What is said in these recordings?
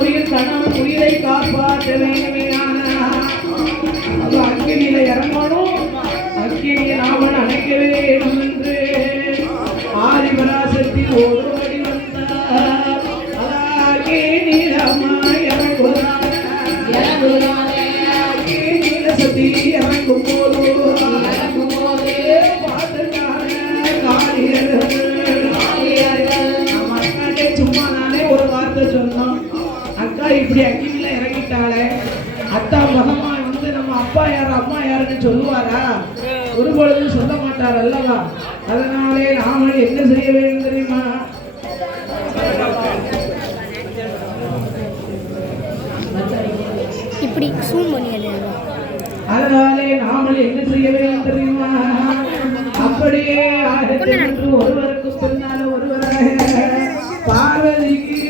உயிர் தனம் உயிரை காப்பாற்ற வேண்டுமையான அது அக்கினியில இறங்கணும் அக்கினியை நாமன் அணைக்க வேண்டும் என்று ஆதிபராசக்தி ஒருவடி வந்தார் சக்தி இறங்கும் போது அக்கா இப்படி அக்கினில இறங்கிட்டாளே. அத்தா மகமா வந்து நம்ம அப்பா யாரு அம்மா யாருன்னு சொல்லுவாரா? ஒரு பொழுதும் சொல்ல மாட்டார் அல்லவா? அதனாலே நாம என்ன செய்ய வேண்டும் தெரியுமா? இப்படி சூம் பண்ணி அதனாலே நாமல் என்ன செய்ய வேண்டும் தெரியுமா? அப்படியே ஆயிரத்தி ஒருவருக்கு பின்னால ஒருவராக. பார்வதிக்கு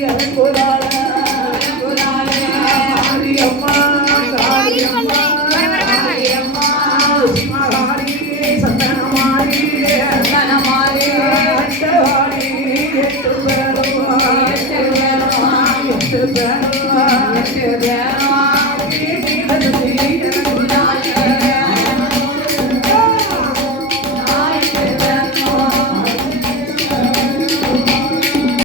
Yeah.